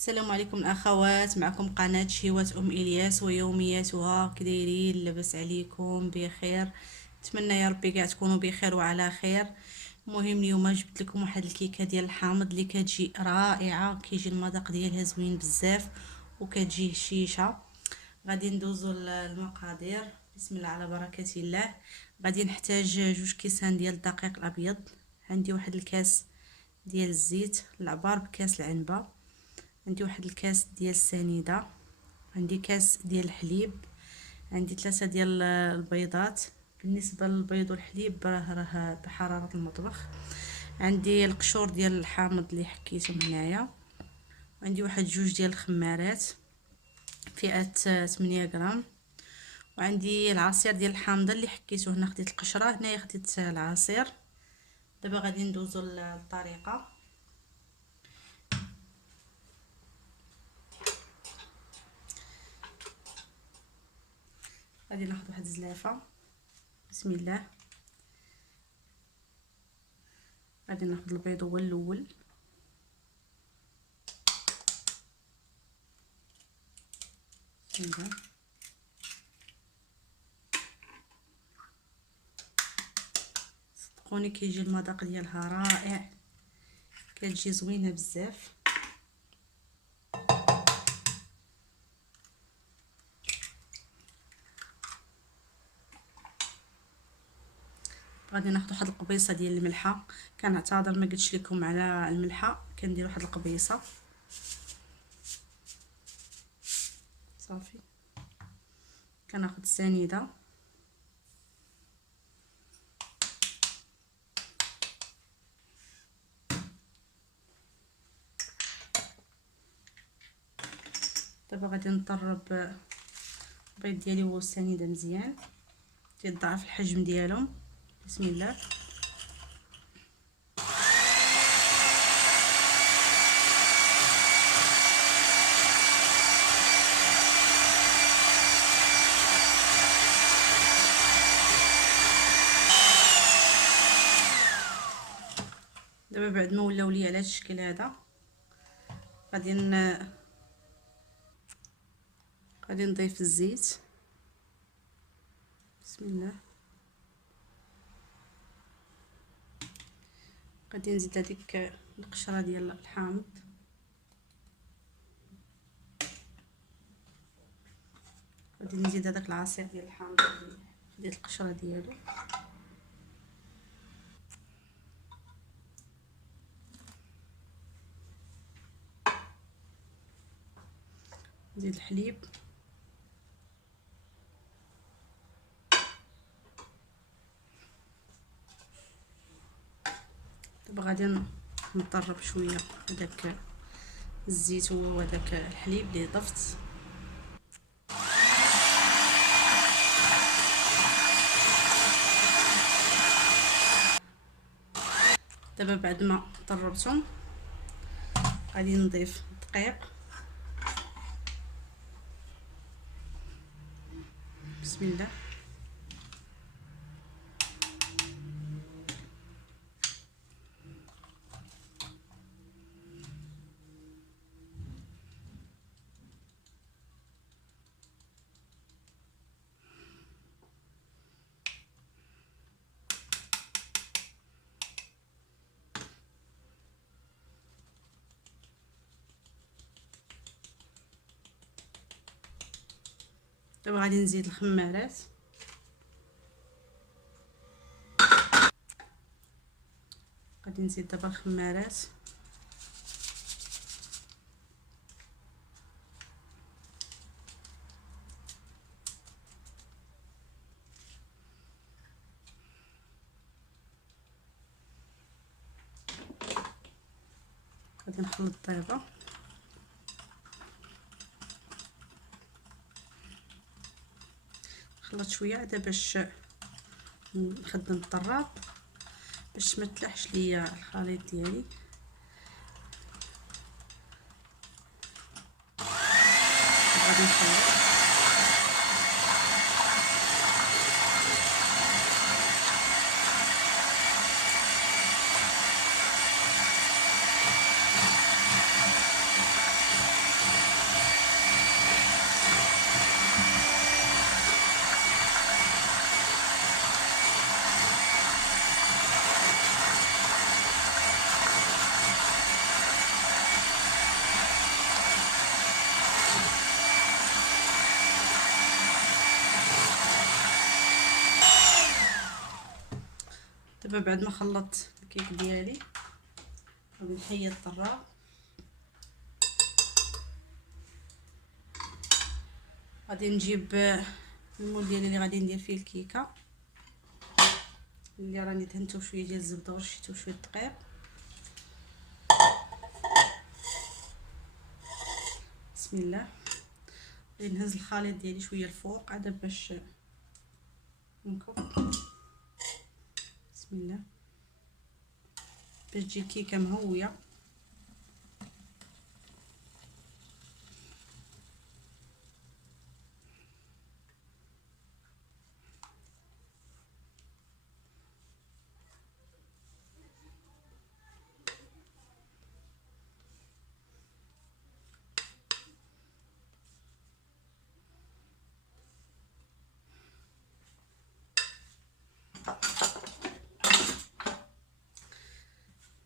السلام عليكم الاخوات، معكم قناه شهوات الياس ويومياتها. كدايرين؟ لاباس عليكم؟ بخير؟ نتمنى يا ربي كاع تكونوا بخير وعلى خير. المهم اليوم جبت لكم واحد الكيكه ديال الحامض اللي كتجي رائعه، كيجي المذاق ديالها زوين بزاف وكتجي هشيشه. غادي ندوزو للمقادير. بسم الله على بركه الله. غادي نحتاج 2 كيسان ديال الدقيق الابيض، عندي واحد الكاس ديال الزيت العبار بكاس العنبه، عندي واحد الكاس ديال السنيده، عندي كاس ديال الحليب، عندي 3 ديال البيضات. بالنسبه للبيض والحليب راه بحراره المطبخ. عندي القشور ديال الحامض اللي حكيتهم هنايا، عندي واحد 2 ديال الخمارات فئه 8 غرام، وعندي العصير ديال الحامضه اللي حكيته هنا، خديت القشره هنايا خديت العصير. دابا غادي ندوزو للطريقه. غادي ناخذ واحد الزلافه. بسم الله. غادي ناخذ البيض هو الاول، بسم الله. صدقوني كيجي المذاق ديالها رائع، كتجي زوينه بزاف. غادي ناخذ واحد القبيصه ديال الملحه، كنعتذر ما قلتش لكم على الملحه، كندير واحد القبيصه صافي. كناخذ السنيده، دابا غادي نطرب البيض ديالي والسنيده مزيان، تيضاعف الحجم ديالهم. بسم الله. دابا بعد ما ولاو لي على هذا الشكل هذا، غادي نضيف الزيت. بسم الله. غادي نزيد هذيك القشره ديال الحامض، غادي نزيد هذاك العصير ديال الحامض اللي خديت القشره ديالو، نزيد الحليب، دابا غادي نطرب شويه هذاك الزيت وهذاك الحليب اللي ضفت. دابا بعد ما طربتهم غادي نضيف الدقيق. بسم الله. دابا غادي نزيد الخمارات، غادي نزيد دابا الخمارات، غادي نخلط الطيبه، نخلط شويه عاد باش نخدم الطراب باش ما تلحش ليا الخليط ديالي. غادي نخلط. دابا بعد ما خلطت الكيك ديالي غادي نحيد الطراق، غادي نجيب المول ديالي اللي غادي ندير فيه الكيكه، اللي راني دهنته شويه ديال الزبده ورشيته شويه دقيق. بسم الله. غادي نهز الخليط ديالي شويه الفوق عاد باش نكب. بسم الله، باش تجي الكيكه مهويه.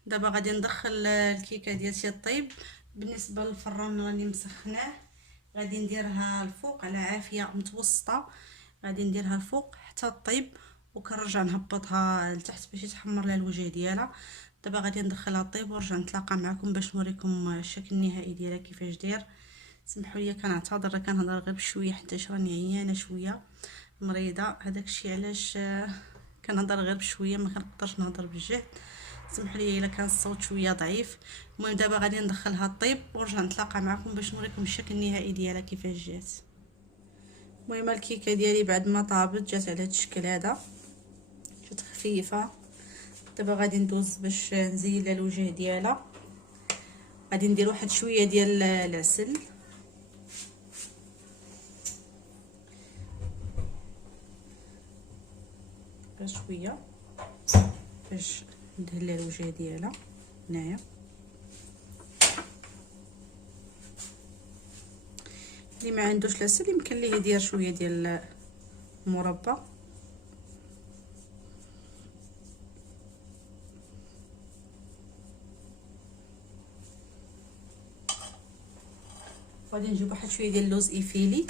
دابا غادي ندخل الكيكه ديالتي طيب. بالنسبه للفران راني مسخناه، غادي نديرها الفوق على عافيه متوسطه، غادي نديرها الفوق حتى طيب وكنرجع نهبطها لتحت باش يتحمر لها الوجه ديالها. دابا غادي ندخلها طيب ونرجع نتلاقى معكم باش نوريكم الشكل النهائي ديالها كيفاش داير. سمحوا لي كنعتذر كنهضر غير بشويه حيت راني عيانه شويه مريضه، هذاك الشيء علاش كنهضر غير بشويه ما كنقدرش نهضر بجهد. سمحوا لي الا كان الصوت شويه ضعيف. المهم دابا غادي ندخلها طيب ونرجع نتلاقى معكم باش نوريكم الشكل النهائي ديالها كيفاش جات. المهم الكيكه ديالي بعد ما طابت جات على هذا الشكل هذا، جات خفيفه. دابا غادي ندوز باش نزين لها الوجه ديالها. غادي ندير واحد شويه ديال العسل، شويه باش ندهن لها الوجه ديالها هنايا. اللي ما عندوش العسل يمكن ليه يدير شويه ديال المربى. غادي نجيب واحد شويه ديال اللوز ايفيلي،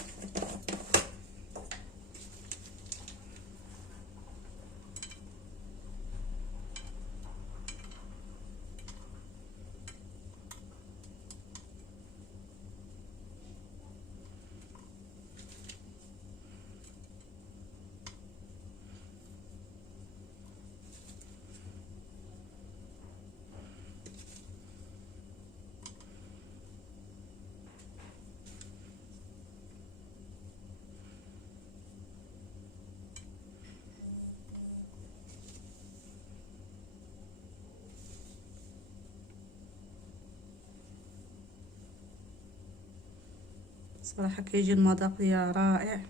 صراحه كيجي المذاق ديالها رائع.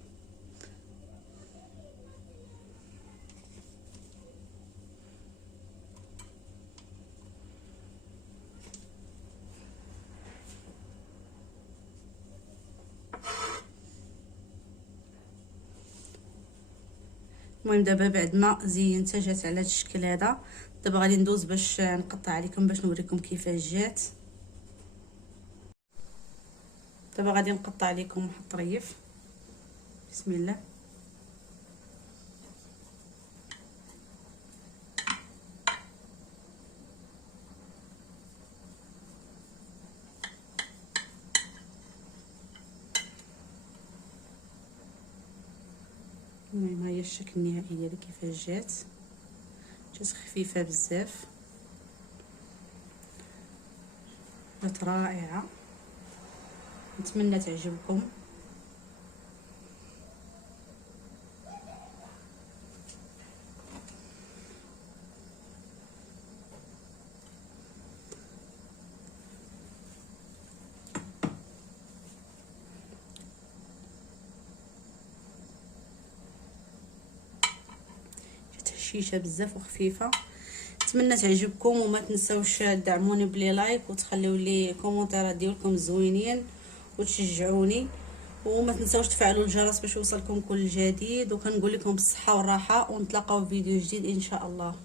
المهم دابا بعد ما زينتها جات على هذا الشكل هذا، دابا غادي ندوز باش نقطع عليكم باش نوريكم كيفاش جات. دابا غادي نقطع عليكم واحد الطريف. بسم الله. المهم ها هي الشكل النهائي ديالها كيفاش جات خفيفه بزاف، جات رائعه. نتمنى تعجبكم. هشيشه بزاف وخفيفه. نتمنى تعجبكم وما تنساوش تدعموني بلي لايك وتخليو لي كومونتيرات ديالكم زوينين وتشجعوني، وما تنساوش تفعلوا الجرس باش يوصلكم كل جديد. وكنقول لكم بالصحه والراحه ونتلاقاو في فيديو جديد ان شاء الله.